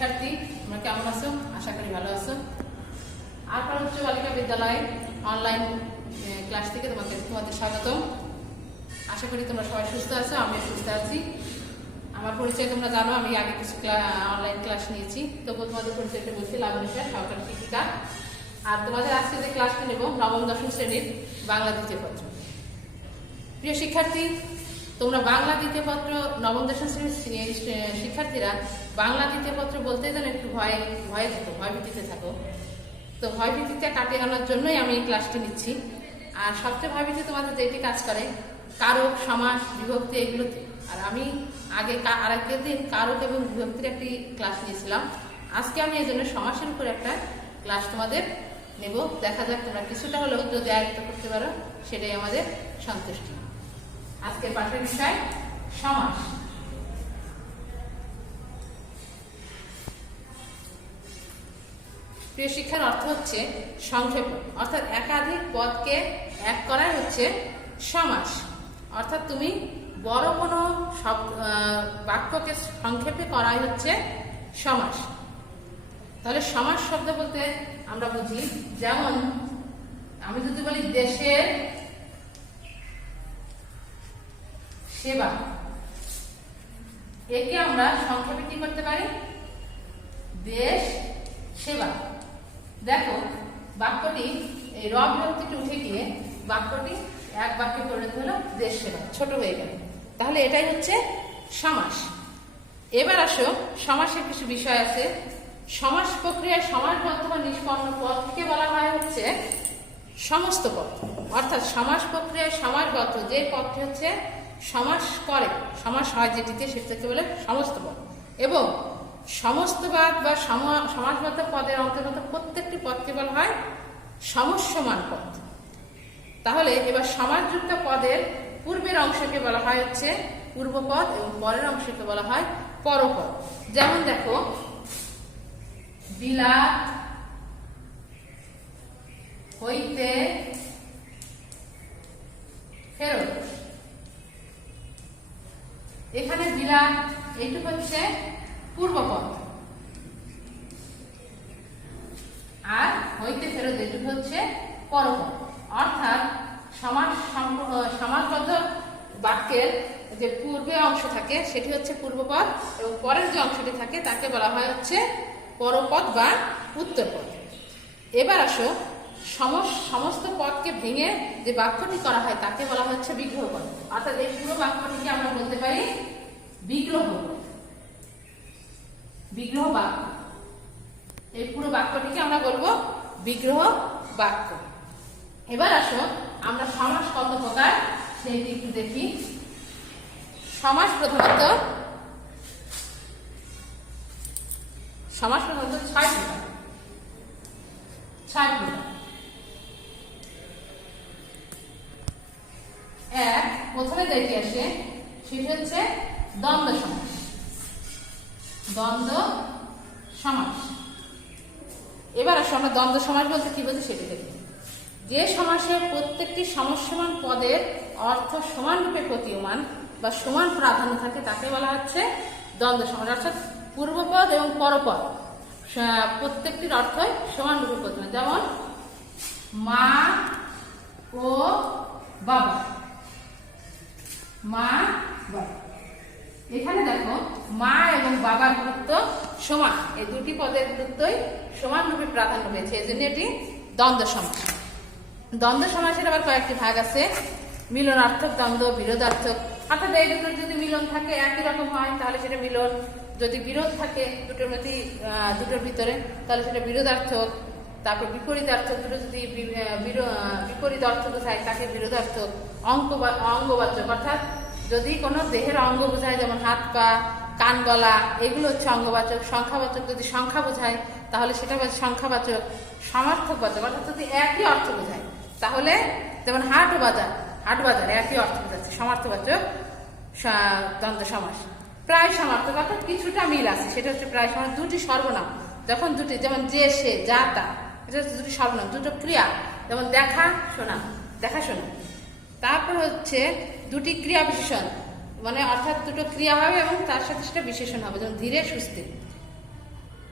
শিক্ষার্থী, তোমরা কেমন আছো? আশা করি ভালো আছো। আরপার উচ্চ বালিকা বিদ্যালয় অনলাইন ক্লাস থেকে তোমাদের স্বাগতম। আশা করি তোমরা সবাই সুস্থ আছো, আমিও সুস্থ আছি। আমার পরিচয় তোমরা জানো, আমি আগে কিছু অনলাইন ক্লাস নিয়েছি, তবুও তোমাদের পরিচয়টা বলছি। লাবণীশা, সহকারী শিক্ষিকা। আর তোমাদের আজকে যে ক্লাসটি নেব নবম দশম শ্রেণীর বাংলা দ্বিতীয় পত্র। প্রিয় শিক্ষার্থী, তোমরা বাংলা দ্বিতীয় পত্র নবম দশম শ্রেণীর শিক্ষার্থীরা বাংলা দ্বিতীয় পত্র বলতে যেন একটু ভয়ে থাকো, ভয়ভীতিতে থাকো। তো ভয়ভীতিতে কাটিয়ে আনার জন্যই আমি এই ক্লাসটি নিচ্ছি। আর সবচেয়ে ভয়ভীতি তোমাদের যেটি কাজ করে কারক, সমাস, বিভক্তি, এগুলোতে। আর আমি আরেকদিন কারক এবং বিভক্তির একটি ক্লাস নিয়েছিলাম। আজকে আমি এই জন্য সমাসের উপর একটা ক্লাস তোমাদের নেব। দেখা যাক তোমরা কিছুটা হলেও যদি আয়ত্ত করতে পারো, সেটাই আমাদের সন্তুষ্টি। আজকের পাঠের বিষয় সমাস। প্রিয় শিক্ষার অর্থ হচ্ছে সংক্ষেপণ, অর্থাৎ একাধিক পদকে এক করাই হচ্ছে সমাস। অর্থাৎ তুমি বড় কোনো বাক্যকে সংক্ষেপে করাই হচ্ছে সমাস। তাহলে সমাস শব্দ বলতে আমরা বুঝি, যেমন আমি যদি বলি দেশের সেবা, একে আমরা সংক্ষেপে কি করতে পারি? দেশ সেবা। দেখো বাক্যটি এই র বিভক্তিটি উঠে গিয়ে বাক্যটি এক বাক্যে পরিণত হলো দেশ সেবা, ছোট হয়ে গেল। তাহলে এটাই হচ্ছে সমাস। এবার আসো, সমাসের কিছু বিষয় আছে। সমাস প্রক্রিয়ায় সমাসবদ্ধ বা নিষ্পন্ন পদকে বলা হয় হচ্ছে সমস্ত পদ। অর্থাৎ সমাস প্রক্রিয়ায় সমাসবদ্ধ যে পদটি হচ্ছে সমাস করে, সমাস হয় যেটিতে, সেটাকে বলে সমস্ত পদ। এবং সমস্ত পদ বা সমাসবদ্ধ পদের অন্তর্গত প্রত্যেকটি পদকে বলা হয় সমস্যমান পদ। তাহলে এবার সমাসযুক্ত পদের পূর্বের অংশকে বলা হয় হচ্ছে পূর্বপদ এবং পরের অংশকে বলা হয় পরপদ। যেমন দেখো, বিলাত হইতে ফেরত। এখানে বিলাত এইটুকু হচ্ছে পূর্বপদ, আর হইতে ফেরত এটুকু হচ্ছে পরপদ। অর্থাৎ সমাসবদ্ধ বাক্যের যে পূর্বে অংশ থাকে সেটি হচ্ছে পূর্বপদ, এবং পরের যে অংশটি থাকে তাকে বলা হয় হচ্ছে পরপদ বা উত্তরপদ। এবার আসো, সমস্ত পদকে ভেঙে যে বাক্যটি করা হয় তাকে বলা হচ্ছে বিগ্রহ পদ। অর্থাৎ এই পুরো বাক্যটিকে আমরা বলতে পারি বিগ্রহ বাক্য। এই পুরো বাক্যটিকে আমরা বলবো বিগ্রহ বাক্য। এবার আসো, আমরা সমাস কত প্রকার সেইটি একটু দেখি। সমাস প্রধানত 6 প্রকার। প্রথমে দেখে আসে, সেটি হচ্ছে দ্বন্দ্ব সমাস। দ্বন্দ্ব সমাস। এবার আসো, আমরা দ্বন্দ্ব সমাস বলতে কি বলছি সেটি দেখি। যে সমাসে প্রত্যেকটি সমস্যমান পদের অর্থ সমানরূপে প্রতীয়মান বা সমান প্রাধান্য থাকে তাকে বলা হচ্ছে দ্বন্দ্ব সমাস। অর্থাৎ পূর্বপদ এবং পরপদ প্রত্যেকটির অর্থই সমানরূপে প্রতীয়মান। যেমন মা ও বাবা। মা বাবা, এখানে দেখো মা এবং বাবার গুরুত্ব সমান, এই দুটি পদের গুরুত্বই সমানরূপে প্রাধান্য পেয়েছে, এই জন্য এটি দ্বন্দ্ব সমাস। দ্বন্দ্ব সমাসের আবার কয়েকটি ভাগ আছে। মিলনার্থক দ্বন্দ্ব, বিরোধার্থক। অর্থাৎ এই দুটোর যদি মিলন থাকে একই রকম হয় তাহলে সেটা মিলন, যদি বিরোধ থাকে দুটোর ভিতরে তাহলে সেটা বিরোধার্থক। তারপর বিপরীতার্থক, দুটো যদি বিপরীত অর্থ বোঝায় তাকে বিরোধার্থক। অঙ্গবাচক, অর্থাৎ যদি কোনো দেহের অঙ্গ বোঝায়, যেমন হাত পা, কান গলা, এগুলো হচ্ছে অঙ্গবাচক। সংখ্যাবাচক, যদি সংখ্যা বোঝায় তাহলে সেটা সংখ্যাবাচক। সমার্থকবাচক, অর্থাৎ যদি একই অর্থ বোঝায় তাহলে, যেমন হাট বাজার একই অর্থ বোঝাচ্ছে, সমার্থবাচক দ্বন্দ্ব সমাস। প্রায় সমার্থক, অর্থাৎ কিছুটা মিল আছে, সেটা হচ্ছে প্রায় সমাস। দুটি সর্বনাম, যখন দুটি, যেমন যে সে, যা তা, এটা হচ্ছে দুটি সর্বনাম। দুটো ক্রিয়া, যেমন দেখা শোনা। তারপর হচ্ছে দুটি ক্রিয়া বিশেষণ, মানে অর্থাৎ দুটো ক্রিয়া হবে এবং তার সাথে সেটা বিশেষণ হবে, যেমন ধীরে সুস্থে।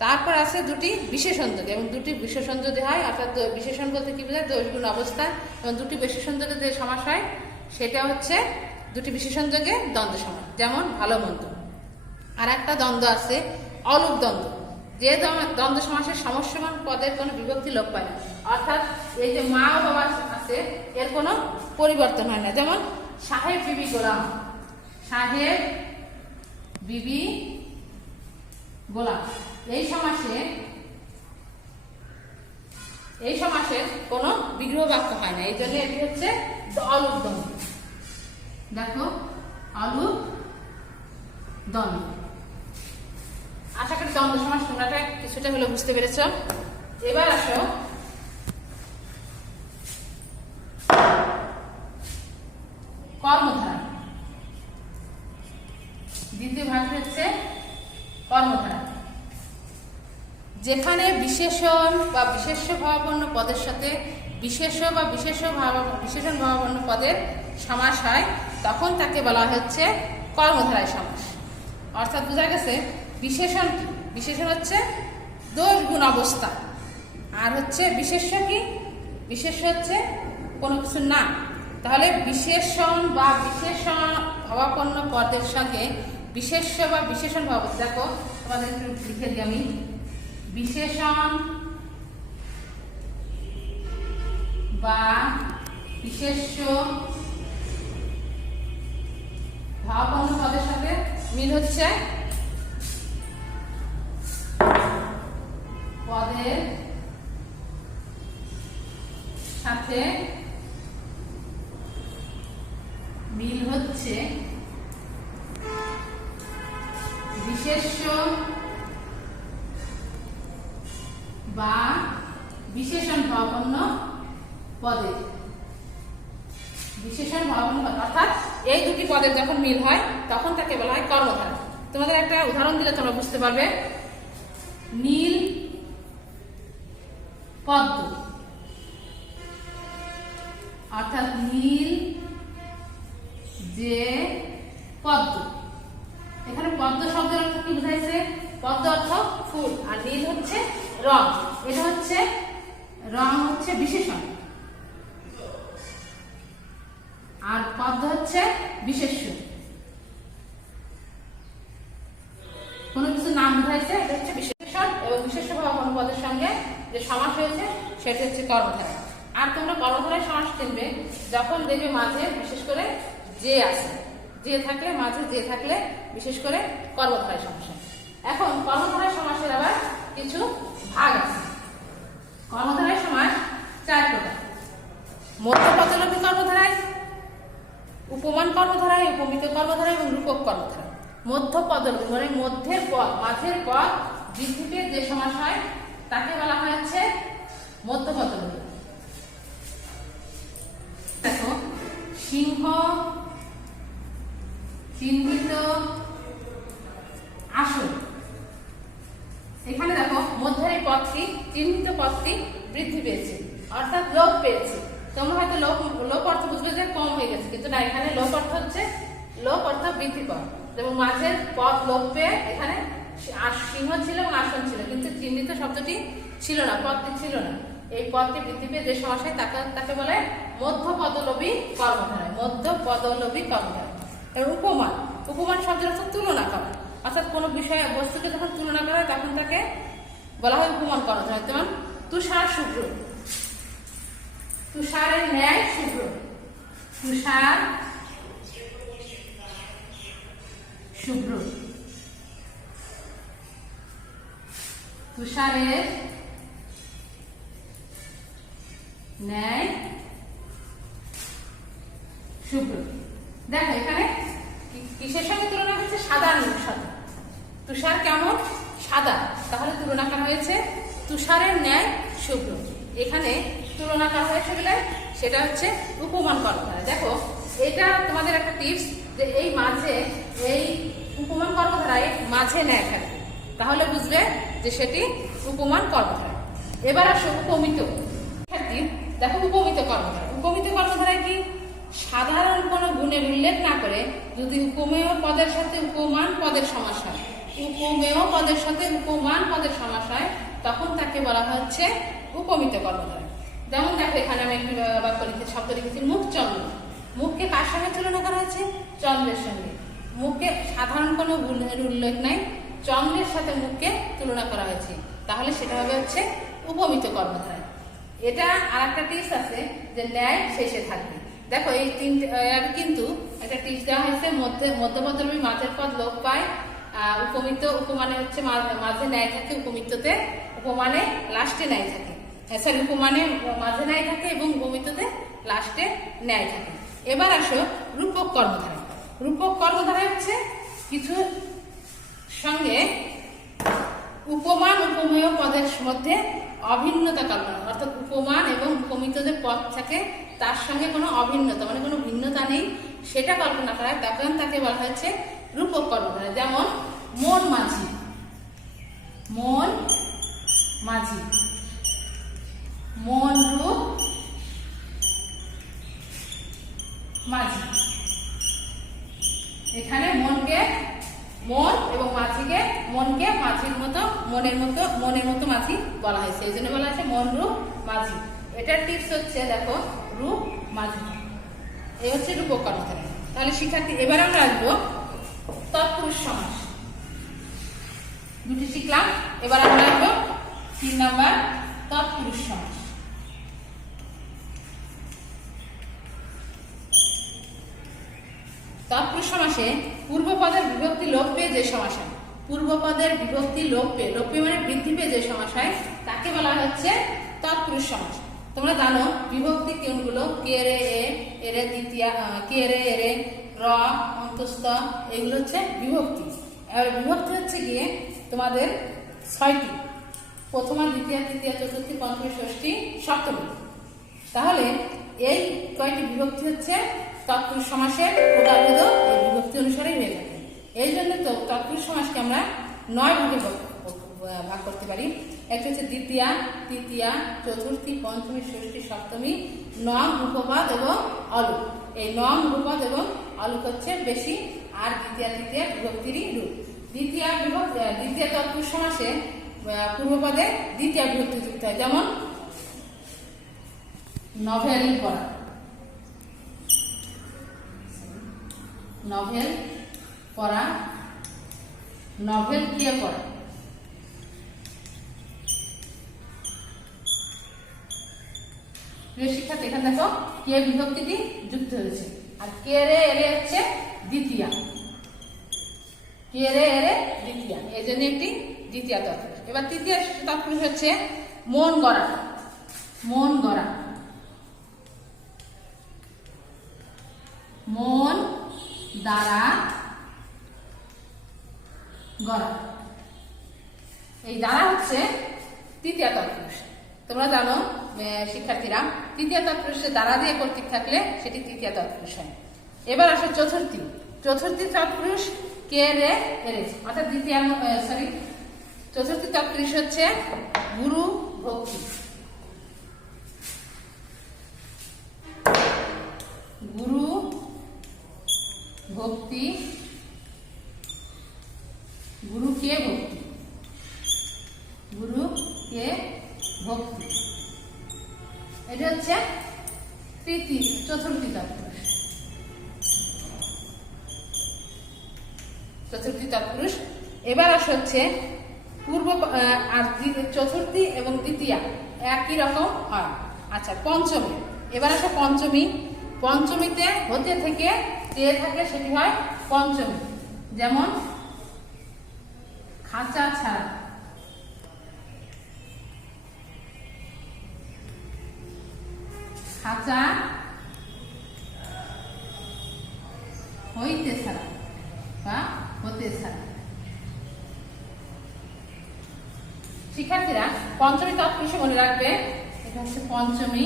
তারপর আছে দুটি বিশেষণ যোগে, এবং দুটি বিশেষণ যদি হয়, অর্থাৎ বিশেষণ বলতে কি বোঝায়, দোষ গুণ অবস্থা, এবং দুটি বিশেষণ যোগে যে সমাস হয় সেটা হচ্ছে দুটি বিশেষণ যোগে দ্বন্দ্ব সমাস। যেমন ভালো মন্দ। আর একটা দ্বন্দ্ব আছে অলুপ দ্বন্দ্ব, যে দ্বন্দ্ব সমাসের সমস্যমান পদের কোনো বিভক্তি লোপ পায় না, অর্থাৎ এই যে মা ও বাবা আছে এর কোনো পরিবর্তন হয় না। যেমন সাহেব বিবি গোলাম, সাহেব বিবি গোলাম, এই সমাসের কোনো বিগ্রহ বাক্য হয় না, এই জন্য এটি হচ্ছে অলুপ দ্বন্দ্ব। দেখো অলুপ দ্বন্দ্ব। আশা করি দ্বন্দ্ব সমাস তোমরা কিছুটা হলে বুঝতে পেরেছ। এবার আসো কর্মধারা। দ্বিতীয় ভাগটি হচ্ছে কর্মধারা, যেখানে বিশেষণ বা বিশেষ্য ভাবাপন্ন পদের সাথে বিশেষ্য বা বিশেষণ ভাবাপন্ন পদের সমাস হয়, তখন তাকে বলা হচ্ছে কর্মধারায় সমাস। অর্থাৎ বোঝা গেছে বিশেষণ কি? বিশেষণ হচ্ছে দোষ গুণ অবস্থা, আর হচ্ছে বিশেষ্য কি? বিশেষ্য হচ্ছে কোনো কিছু না। তাহলে বিশেষণ বা বিশেষণ ভাবাপন্ন পদের সঙ্গে বিশেষ্য বা বিশেষণ ভাব, দেখো তোমাদের একটু লিখে দিই আমি, বিশেষণ বা বিশেষ্য ভাবাপন্ন পদের সাথে মিল হচ্ছে পদের সাথে মিল হচ্ছে বিশেষ্য বা বিশেষণ ভাবাপন্ন পদের। বিশেষণ ভাবাপন্ন পদ অর্থাৎ এই দুটি পদের যখন মিল হয় তখন তাকে বলা হয় কর্মধারা। তোমাদের একটা উদাহরণ দিলে তোমরা বুঝতে পারবে। নীল পদ্ম, অর্থাৎ নীল যে পদ্ম। এখানে পদ্ম শব্দের অর্থ কি বুঝাইছে? পদ্ম অর্থ ফুল, আর নীল হচ্ছে রং। এটা হচ্ছে রং হচ্ছে বিশেষণ, আর পদ্ম হচ্ছে বিশেষ্য। কোনো কিছু নাম বুঝাইছে, এটা হচ্ছে বিশেষণ, এবং বিশেষ্য ভাবাপন্ন পদের সঙ্গে যে সমাস হয়েছে সেটা হচ্ছে কর্মধারা। আর তোমরা কর্মধারায় সমাস চিনবে যখন দেখবে মাঝে বিশেষ করে যে আছে, যে থাকলে মাঝে যে থাকলে বিশেষ করে কর্মধারায় সমাস হয়। এখন কর্মধারায় সমাসের আবার কিছু ভাগ আছে। কর্মধারায় সমাস 4 প্রকার: মধ্যপদলোপী কর্মধারায়, উপমান কর্মধারায়, উপমিত কর্মধারায় এবং রূপক কর্মধারায়। মধ্যপদলোপী মানে মধ্যের পদ, মাঝের পদ বৃদ্ধি পেয়ে যে সমাস হয় তাকে বলা হয় হচ্ছে মধ্যপদলোপী। দেখো সিংহ, চিহ্নিত, আসন। এখানে দেখো মধ্যের এই পদটি, চিহ্নিত পদটি বৃদ্ধি পেয়েছে, অর্থাৎ লোপ পেয়েছে। তোমরা হয়তো লোপ অর্থ বুঝবে যে কম হয়ে গেছে, কিন্তু না, এখানে লোপ অর্থ হচ্ছে লোপ অর্থ বৃদ্ধি পাওয়া। এবং মাঝের পদ লোপ পেয়ে এখানে সিংহ ছিল এবং আসন ছিল, কিন্তু চিহ্নিত শব্দটি ছিল না, পদটি ছিল না। এই পদটি বৃদ্ধি পেয়ে যে সমাস হয় তাকে বলে মধ্যপদলোপী কর্মধারায়। মধ্যপদলোপী কর্মধারায়। উপমান, উপমান শব্দের অর্থ তুলনা করা, অর্থাৎ কোনো বিষয় বস্তুকে যখন তুলনা করা হয় তখন তাকে বলা হয় উপমান কর্মধারায়। যেমন তুষার শুভ্র, তুষারের ন্যায় শুভ্র। তুষার শুভ্র, তুষারের ন্যায় শুভ্র। দেখো এখানে কিসের সঙ্গে তুলনা হচ্ছে? সাদা নীলের সাথে। তুষার কেমন? সাদা, তাহলে তুলনা করা হয়েছে তুষারের ন্যায় শুভ্র। এখানে তুলনা করা হয়েছে বলে সেটা হচ্ছে উপমান কর্মধারা। দেখো এটা তোমাদের একটা টিপস, যে এই মাঝে এই উপমান কর্মধারায় মাঝে ন্যায় থাকে, তাহলে বুঝবে যে সেটি উপমান কর্মধারা। এবার আসো উপমিত। দেখো উপমিত কর্মধারা। উপমিত কর্মধারায় কি? সাধারণ কোনো গুণের উল্লেখ না করে যদি উপমেয় পদের সাথে উপমান পদের সমাস হয় উপমেয় পদের সাথে উপমান পদের সমাস হয় তখন তাকে বলা হচ্ছে উপমিত কর্মধারয়। যেমন দেখো এখানে আমি একটি বাক্য লিখেছি, শব্দ লিখেছি মুখ চন্দ্র। মুখকে কার সঙ্গে তুলনা করা হয়েছে? চন্দ্রের সঙ্গে। মুখে সাধারণ কোনো গুণের উল্লেখ নাই, চন্দ্রের সাথে মুখকে তুলনা করা হয়েছে, তাহলে সেটা হবে হচ্ছে উপমিত কর্মধারয়। এটা আর একটা টিপস আছে যে ন্যায় শেষে থাকবে। দেখো এই তিনটে কিন্তু একটা টিপস দেওয়া হয়েছে, মধ্যপদলোপী মাঝের পদ লোপ পায়, উপমিত উপমানে হচ্ছে মাঝে ন্যায় থাকে, উপমিততে উপমানে লাস্টে ন্যায় থাকে, সরি উপমানে মাঝে ন্যায় থাকে এবং উপমিততে লাস্টে ন্যায় থাকে। এবার আসো রূপক কর্মধারয়। রূপক কর্মধারয় হচ্ছে কিছু সঙ্গে উপমান উপমেয় পদের মধ্যে অভিন্নতা কল্পনা, অর্থাৎ উপমান এবং উপমিত যে পদ থাকে তার সঙ্গে কোনো অভিন্নতা মানে কোনো ভিন্নতা নেই সেটা কল্পনা করা হয়, তখন তাকে বলা হচ্ছে রূপক কর্মধারয়। যেমন মন মাঝি, মন মাঝি, মন রূপ মাঝি। এখানে মনকে মন এবং মাঝিকে মনকে মাঝির মতো মনের মতো মাঝি বলা হয়েছে, এই জন্য বলা হয়েছে মন রূপ মাঝি। এটার টিপস হচ্ছে দেখো রূপ মাঝি, এই হচ্ছে রূপক কর্মধারয়। তাহলে শিক্ষার্থী এবার আমরা আসবো তৎপুরুষ সমাস। দুটি শিখলাম, এবার আমরা আসবো 3 নাম্বার তৎপুরুষ সমাস। তৎপুরুষ সমাসে পূর্বপদের বিভক্তি লোপ পেয়ে যে সমাস হয়, পূর্বপদের বিভক্তি লোপ পেয়ে মানে বৃদ্ধি পেয়ে যে সমাস হয় তাকে বলা হচ্ছে তৎপুরুষ সমাস। তোমরা জানো বিভক্তি কোনগুলো? কে রে এরে দ্বিতীয়া, কে রে এরে র অন্তস্থ, এগুলো হচ্ছে বিভক্তি। এবার বিভক্তি হচ্ছে গিয়ে তোমাদের 6টি, প্রথমা দ্বিতীয়া তৃতীয়া চতুর্থী পঞ্চমী ষষ্ঠী সপ্তমী। তাহলে এই কয়টি বিভক্তি হচ্ছে তৎপুরুষ সমাসের প্রকারভেদ এই বিভক্তি অনুসারে হয়ে থাকে। এই জন্য তো তৎপুরুষ সমাসকে আমরা 9 ভাগে ভাগ করতে পারি। একটা হচ্ছে দ্বিতীয়া, তৃতীয়া, চতুর্থী, পঞ্চমী, ষষ্ঠী, সপ্তমী, নং, উপপদ এবং অলুক। এই নং, উপপদ এবং অলুক হচ্ছে বেশি, আর দ্বিতীয়া তৃতীয়া বিভক্তিরই রূপ। দ্বিতীয় তৎপুরুষ সমাসে পূর্বপদে দ্বিতীয় বিভক্তি যুক্ত হয়, যেমন নভেল পড়া, নভেল পড়া, নভেল কে পড়া। প্রিয় শিক্ষার্থী এখানে দেখো কে বিভক্তিটি যুক্ত হয়েছে, আর কে রে এরে হচ্ছে দ্বিতীয়া, কে রে এরে দ্বিতীয়া, এই জন্য একটি দ্বিতীয় তৎপুরুষ। এবার তৃতীয় তৎপুরুষ হচ্ছে মন গড়া, মন গড়া, মন দ্বারা গড়া। এই দ্বারা হচ্ছে তৃতীয় তৎপুরুষ। তোমরা জানো শিক্ষার্থীরা তৃতীয় তৎপুরুষের দ্বারা দিয়ে কর্তৃক থাকলে সেটি তৃতীয় তৎপুরুষ হয়। এবার আসে চতুর্থী। চতুর্থী তৎপুরুষ কে রে এরে, অর্থাৎ চতুর্থী তৎপুরুষ হচ্ছে গুরু ভক্তি, গুরু ভক্তি, গুরু কে ভক্তি, গুরু কে ভক্তি, এটা হচ্ছে চতুর্থী তৎপুরুষ। চতুর্থী তৎপুরুষ। এবার আসা হচ্ছে আর চতুর্থী এবং দ্বিতীয়া একই রকম হয়। আচ্ছা পঞ্চমী, এবার আসে পঞ্চমী। পঞ্চমীতে হতে থেকে তে থাকে সেটি হয় পঞ্চমী, যেমন খাঁচা ছাড়া, খাঁচা হইতে ছাড়া বা হতে ছাড়া। শিক্ষার্থীরা পঞ্চমী তৎপুরুষে মনে রাখবে, এটা হচ্ছে পঞ্চমী।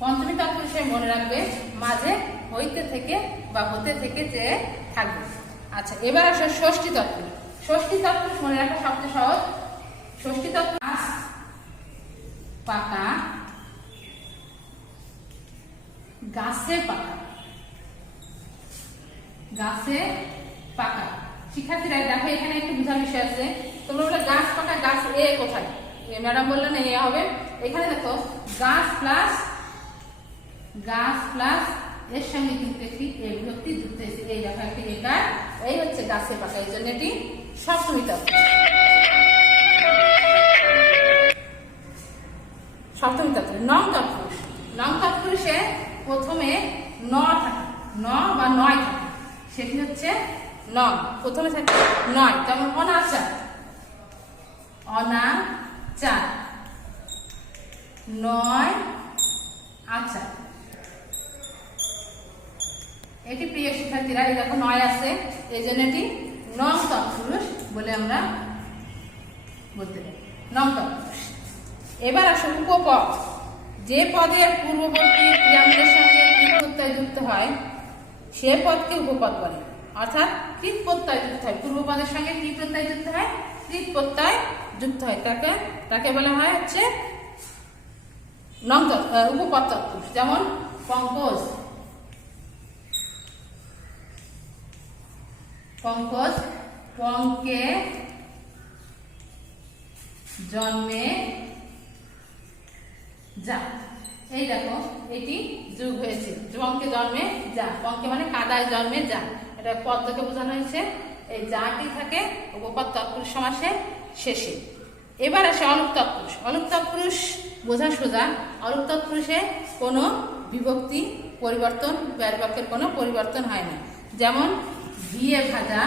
পঞ্চমী তৎপুরুষে মনে রাখবে মাঝে হইতে থেকে বা হতে থেকে যে থাকবে। আচ্ছা এবার আসে ষষ্ঠী তৎপুরুষ। ষষ্ঠী তৎপুরুষ মনে রাখা সবচেয়ে সহজ। ষষ্ঠী তৎপুরুষ পাকা, গাছে পাকা, গাছে পাকা, শিক্ষার্থীরা দেখো এখানে একটু বোঝার বিষয় আছে। তোমরা বলে গাছ পাকা, গাছ এ কোথায়? ম্যাডাম বললেন এ হবে। এখানে দেখো গাছ প্লাস এর সঙ্গে কিন্তু একটি এ বিভক্তি যুক্ত হয়েছে। এই দেখো একটি একার, এই হচ্ছে গাছের পাকা, এই জন্য এটি সপ্তমী তৎপুরুষ। সপ্তমী তৎপুরুষ। নং তৎপুরুষ। নং তৎপুরুষে প্রথমে ন থাকে, ন বা নয় থাকে, সেটি হচ্ছে নং। প্রথমে থাকে নয়, যেমন অনাচার, অনাচার, নয় আচার। এটি প্রিয় শিক্ষার্থীরা, এই দেখো নয় আছে, এই জন্য এটি নং তৎপুরুষ বলে আমরা বলতে পারি, নং তৎপুরুষ। এবার আসো উপপদ। যে পদের পূর্ববর্তী ক্রিয়াঙ্গের সঙ্গে কৃৎ প্রত্যয় যুক্ত হয় সে পদকে উপপদ বলে। অর্থাৎ কৃৎ প্রত্যয় যুক্ত হয়, পূর্বপদের সঙ্গে কি প্রত্যয় যুক্ত হয়? কৃৎ প্রত্যয় যুক্ত হয়, তাকে বলা হয় হচ্ছে উপপদ তৎপুরুষ। যেমন পঙ্কজ, পঙ্কজ, পঙ্কে জন্মে যা। এই দেখো এটি যুগ হয়েছে, পঙ্কে জন্মে যা। পঙ্কে মানে কাদায় জন্মে যা, এটা পদ্মকে বোঝানো হয়েছে। এই যাটি থাকে উপপদ তৎপুরুষ সমাসের শেষে। এবার আসে অলুক তৎপুরুষ। অলুক তৎপুরুষ বোঝা সোজা। অলুক তৎপুরুষে কোনো বিভক্তি পরিবর্তন, বাক্যের কোনো পরিবর্তন হয় না। যেমন ঘিয়ে ভাজা,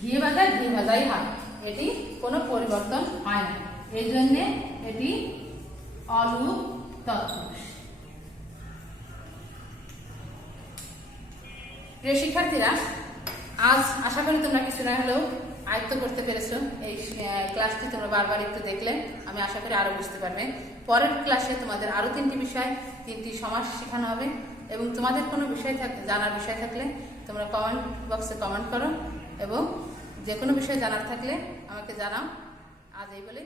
ঘিয়ে ভাজা ঘি ভাজাই হয়, এটি কোনো পরিবর্তন হয় না, এই জন্যে এটি অলুক তৎপুরুষ। প্রিয় শিক্ষার্থীরা, আজ আশা করি তোমরা কিছু না হলেও আয়ত্ত করতে পেরেছো। এই ক্লাসটি তোমরা বারবার একটু দেখলে আমি আশা করি আরো বুঝতে পারবে। পরের ক্লাসে তোমাদের আরো 3টি বিষয়, 3টি সমাস শেখানো হবে। এবং তোমাদের কোনো বিষয় জানার বিষয় থাকলে তোমরা কমেন্ট বক্সে কমেন্ট করো, এবং যে কোনো বিষয় জানার থাকলে আমাকে জানাও। আজ এই বলে